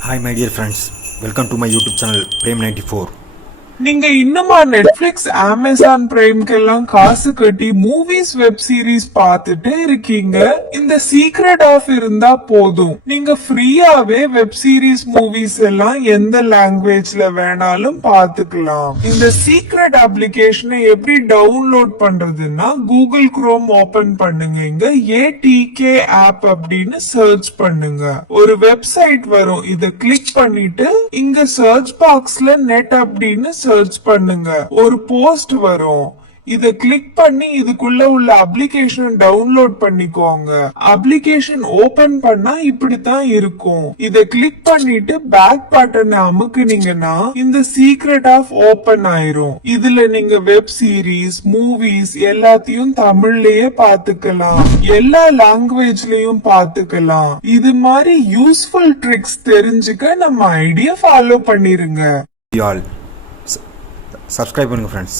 Hi my dear friends, welcome to my YouTube channel Prem94. நீங்க இன்னுமா Netflix Amazon எல்லாம் காசு கட்டி மூவிஸ் வெப் சீரிஸ் பார்த்துட்டு இருக்கீங்க இந்த சீக்ரெட் ஆஃப் இருந்தா போதும் நீங்க ஃப்ரீயாவே வெப் சீரிஸ் மூவிஸ் எல்லாம் எந்த லாங்குவேஜ்ல வேணாலும் பார்த்துக்கலாம் இந்த சீக்ரெட் அப்ளிகேஷனை எப்படி டவுன்லோட் பண்றதுன்னா கூகுள் குரோம் ஓபன் பண்ணுங்க இங்க ஏடிகே ஆப் அப்படின்னு சர்ச் பண்ணுங்க ஒரு வெப்சைட் வரும் இதை கிளிக் பண்ணிட்டு இங்க சர்ச் பாக்ஸ்ல நெட் அப்படின்னு சர்ச் பண்ணுங்க ஒரு போஸ்ட் வரும் இதை கிளிக் பண்ணி இதுக்குள்ள உள்ள அப்ளிகேஷன் டவுன்லோட் பண்ணிக்கோங்க அப்ளிகேஷன் ஓபன் பண்ணா இப்படித்தான் இருக்கும் இத கிளிக் பண்ணிட்டு பேக் பட்டனை அமுக்குனீங்கன்னா இந்த சீக்ரெட் ஆஃப் ஓபன் ஆயிரும் இதுல நீங்க வெப் சீரிஸ் மூவிஸ் எல்லாத்தையும் தமிழ்லயே பாத்துக்கலாம் எல்லா லாங்குவேஜ்லயும் பாத்துக்கலாம் இது மாதிரி யூஸ்ஃபுல் ட்ரிக்ஸ் தெரிஞ்சுக்க நம்ம ஐடியா ஃபாலோ பண்ணிருங்க You all s- subscribe பண்ணுங்க friends.